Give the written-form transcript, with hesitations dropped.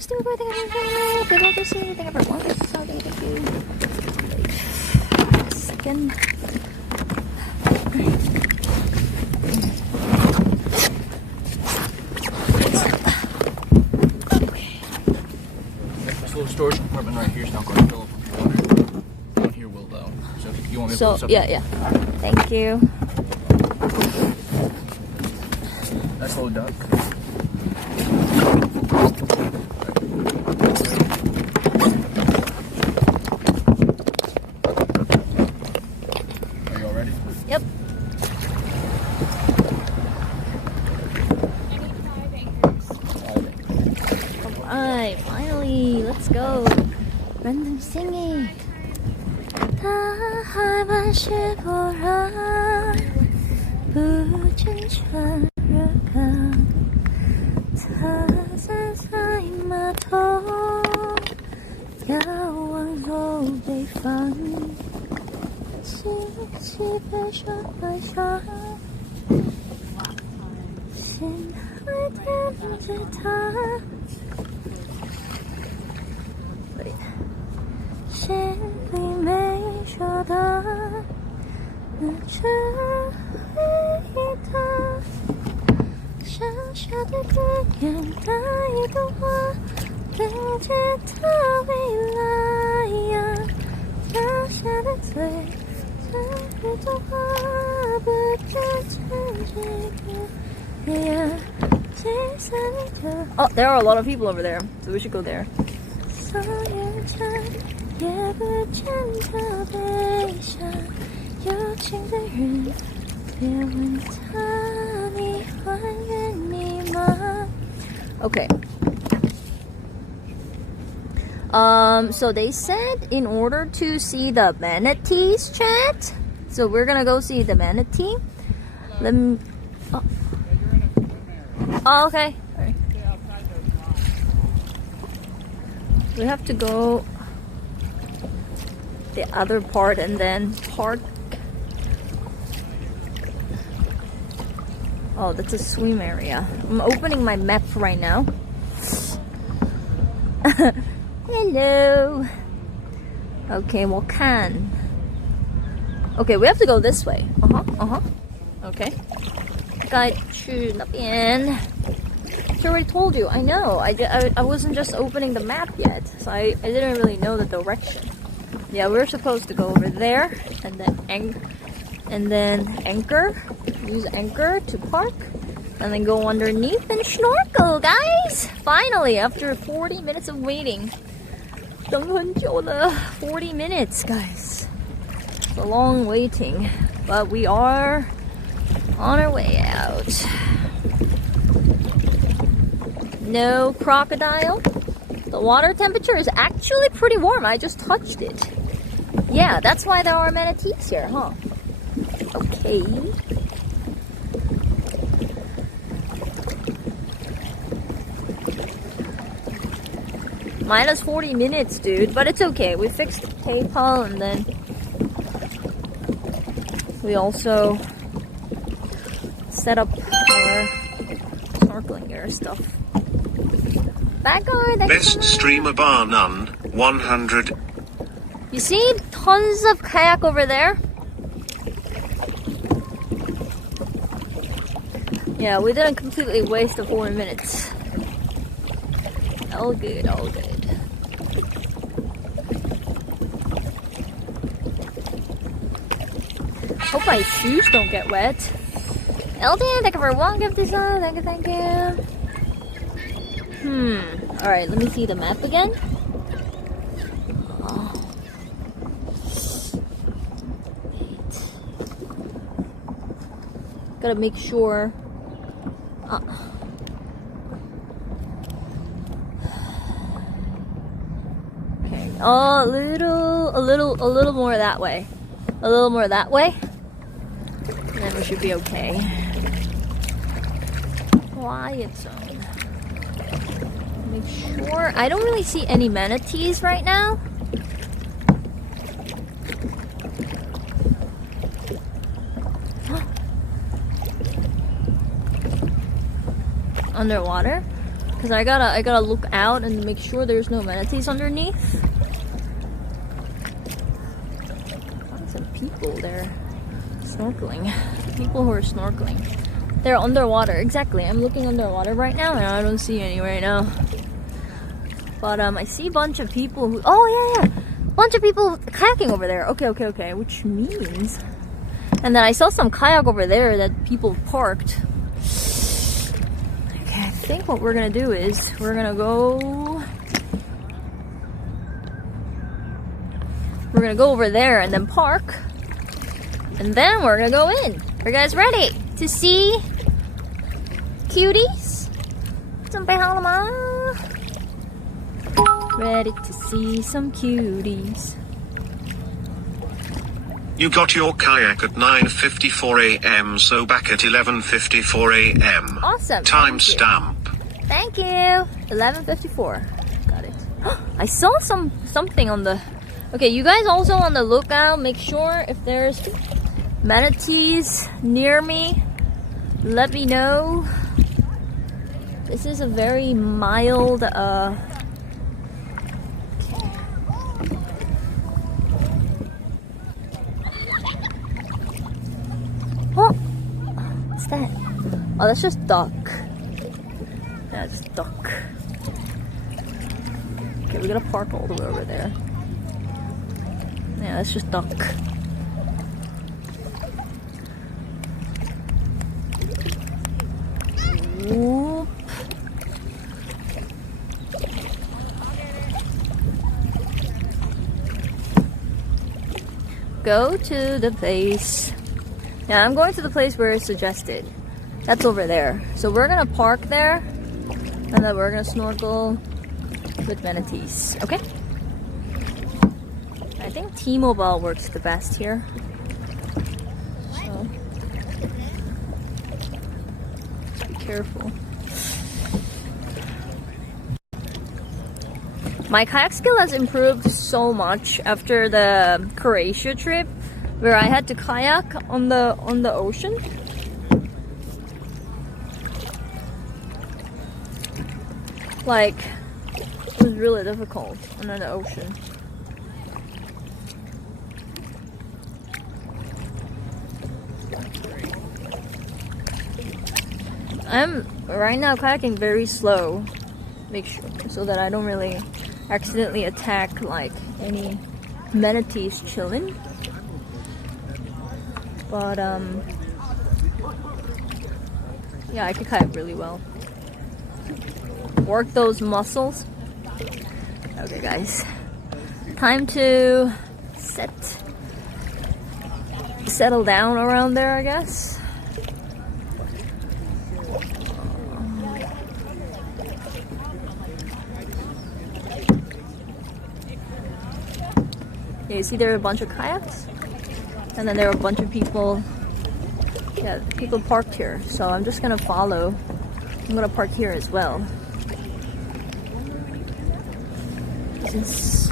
Must do everything I can. Did I just see anything ever wanted? Sorry, thank you. Wait a second. This little storage compartment right here is not going to fill up with water. Down here will though. So if you want me to put this up. Yeah. Thank you. Nice little duck. Are you all ready? Yep. Alright, finally, let's go. Random singing. 大海满是波浪，不见船入港。他站在码头，遥望左北方，轻轻背上白霜，心还惦着他。心里没说的，那只回忆的，小小的字眼的一朵花，对着他未来呀，掉下的嘴，这一朵花不再成这个呀，计算你的。Oh, there are a lot of people over there, so we should go there. 也不见他悲伤，有情的人，别问他你还愿意吗 ？Okay. So they said in order to see the manatees, chat. So we're gonna go see the manatee. Let me. Oh, okay. All right. We have to go the other part and then park. Oh, that's a swim area. I'm opening my map right now. Hello. Okay, 我看. Okay, we have to go this way. Okay. 该去那边. I already told you. I know. I wasn't just opening the map yet, so I didn't really know the direction. Yeah, we're supposed to go over there and then anchor. Use anchor to park, and then go underneath and snorkel, guys. Finally, after 40 minutes of waiting. 等很久了 40 minutes, guys. It's a long waiting, but we are on our way out. No crocodile. The water temperature is actually pretty warm. I just touched it. Yeah, that's why there are manatees here, huh? Okay. Minus 40 minutes, dude. But it's okay. We fixed PayPal and then we also set up our snorkeling gear stuff. Bad guy. Best streamer bar none. 100. You see tons of kayak over there? Yeah, we didn't completely waste the 40 minutes. All good, all good. Hope my shoes don't get wet. LD, thank you for one gift this one. Thank you. Alright, let me see the map again. Gotta make sure. Okay. Oh, a little more that way. A little more that way. And then we should be okay. Quiet zone. Make sure. I don't really see any manatees right now. Underwater. Because I gotta look out and make sure there's no manatees underneath. Lots of people there snorkeling. People who are snorkeling. They're underwater. Exactly. I'm looking underwater right now and I don't see any right now. But I see a bunch of people who... Oh yeah. Bunch of people kayaking over there. Okay. Which means... And then I saw some kayak over there that people parked. Okay, I think what we're gonna do is we're gonna go over there and then park. And then we're gonna go in. Are you guys ready to see cuties? Ready to see some cuties. You got your kayak at 9:54 a.m. so back at 11:54 a.m. Awesome. Timestamp. Thank you. 11:54. Got it. I saw something on the... Okay, you guys also on the lookout. Make sure if there's manatees near me, let me know. This is a very mild Oh, what's that? Oh, that's just duck. That's duck. Okay, we're gonna park all the way over there. Yeah, that's just duck. Whoop. Go to the place. Yeah, I'm going to the place where it's suggested. That's over there. So we're gonna park there and then we're gonna snorkel with manatees, okay? I think T-Mobile works the best here. So just be careful. My kayak skill has improved so much after the Croatia trip, where I had to kayak on the ocean. Like, it was really difficult under the ocean. I'm right now kayaking very slow, make sure so that I don't really accidentally attack like any manatees chilling. But yeah, I can kayak really well. Work those muscles. Okay, guys, time to settle down around there, I guess. Yeah, you see there are a bunch of kayaks, and then there are a bunch of people. Yeah, people parked here, so I'm just gonna follow. I'm gonna park here as well. Since